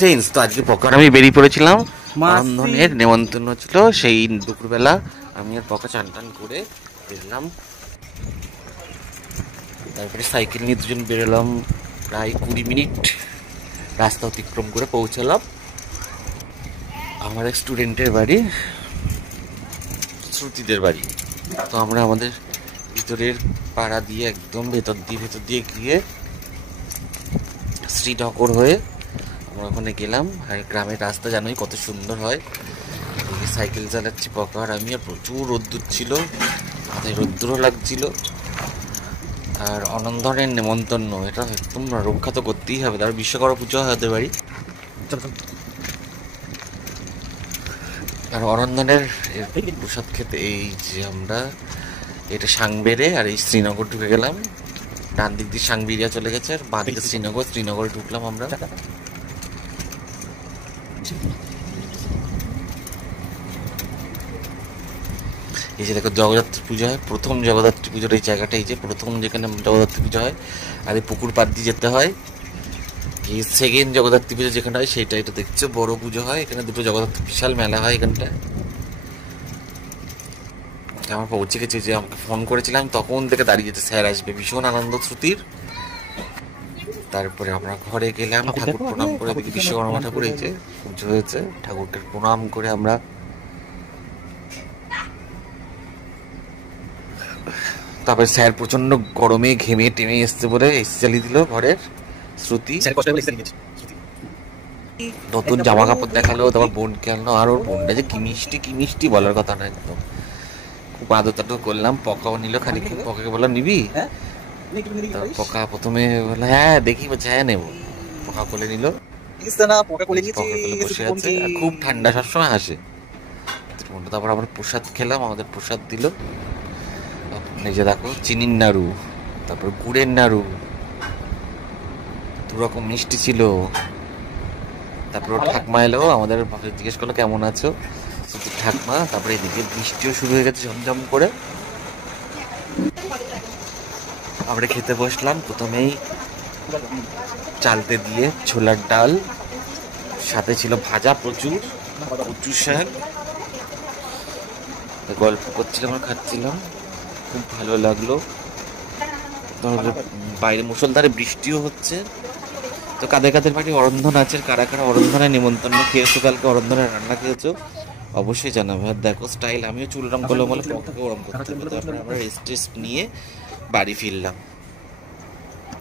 Friends, তো আজকে পকার আমি বেরিয়ে পড়েছিলাম, আনন্দনের নেমন্তন্ন ছিল। সেই দুপুরবেলা আমি আর পকা চান টান করে বেরলাম। তারপরে সাইকেল নিয়ে দুজন বেরোলাম, প্রায় 20 মিনিট রাস্তা অতিক্রম করে পৌঁছালাম আমার এক স্টুডেন্টের বাড়ি, শ্রুতিদের বাড়ি। তো আমরা আমাদের ভিতরের পাড়া দিয়ে একদম ভেতর দিয়ে গিয়ে শ্রীনগর হয়ে আমরা ওখানে গেলাম। আর গ্রামের রাস্তা জানোই কত সুন্দর হয়। সাইকেল চালাচ্ছি পকার আমি, আর প্রচুর রোদ্দুর ছিল, মাথায় রোদ্দুরও লাগছিল। আর অনন্দনের নেমন্তন্ন, এটা একদম রক্ষা তো করতেই হবে। তার বিশ্বকর্মা পুজো হয় ওদের বাড়ি। আর অনন্দনের প্রসাদ খেতে এই যে আমরা এটা সাংবেরে আর এই শ্রীনগর ঢুকে গেলাম। ডান দিক দিয়ে সাংবিরিয়া চলে গেছে, আর বাঁ দিকে শ্রীনগরে ঢুকলাম আমরা। এই যে দেখো জগদ্ধাত্রী পুজো হয়, প্রথম জগদ্ধাত্রী পুজোর এই জায়গাটা, এই যে প্রথম যেখানে জগদ্ধাত্রী পুজো হয়। আর এই পুকুর পাড় দিয়ে যেতে হয়। এই সেকেন্ড জগদ্ধাত্রী পুজো যেখানে হয় সেইটা, এটা দেখছো বড় পুজো হয় এখানে, দুটো জগদ্ধাত্রী বিশাল মেলা হয় এখানটায়। আমার পৌঁছে গেছে, যে আমাকে ফোন করেছিলাম তখন থেকে দাঁড়িয়ে যেতে, স্যার আসবে, ভীষণ আনন্দ শ্রুতির। তারপরে আমরা ঘরে গেলাম, ঠাকুর প্রণাম করে, দেখি বিশ্বকর্মা ঠাকুর এই যে পুজো হয়েছে, ঠাকুরকে প্রণাম করে আমরা তারপরে স্যার প্রচন্ড গরমে ঘেমে টেমে এসছে বলে এসি চালিয়ে দিল ঘরের। শ্রুতি নতুন জামা কাপড় দেখালো, তারপর বোনকে আনলো। আর ওর বোনটা যে কি মিষ্টি বলার কথা না, একদম খুব আদর টাদর করলাম। পকাও নিল খানিক, পকাকে বললাম নিবি? পকা প্রথমে বললো হ্যাঁ দেখি, বলছে হ্যাঁ নেবো। পকা কোলে নিল, বসে আছে, খুব ঠান্ডা, সবসময় হাসে। তারপর আমরা প্রসাদ খেলাম, আমাদের প্রসাদ দিল। এই যে দেখো চিনির নাড়ু, তারপর গুড়ের নাড়ু, 2 রকম মিষ্টি ছিল। তারপর ঠাকমা এলো, আমাদের জিজ্ঞেস করলো কেমন আছো ঠাকমা। তারপরে এদিকে বৃষ্টিও শুরু হয়ে গেছে ঝমঝম করে। আমরা খেতে বসলাম। প্রথমেই চালতে দিয়ে ছোলার ডাল, সাথে ছিল ভাজা প্রচুর, কচু শাক। গল্প করছিলাম আর খাচ্ছিলাম, খুব ভালো লাগলো। বাইরে মুষলধারে বৃষ্টিও হচ্ছে। তো কাদের বাড়ি অরন্ধন আছে, কারা অরন্ধনের নিমন্ত্রণ খেয়েছো, কালকে অরন্ধনের রান্না খেয়েছো অবশ্যই জানাবে। আর দেখো স্টাইল, আমিও চুল রং করলাম বলে পক্ষে ওরম করতে হবে। তারপরে আমরা রেস্ট নিয়ে বাড়ি ফিরলাম।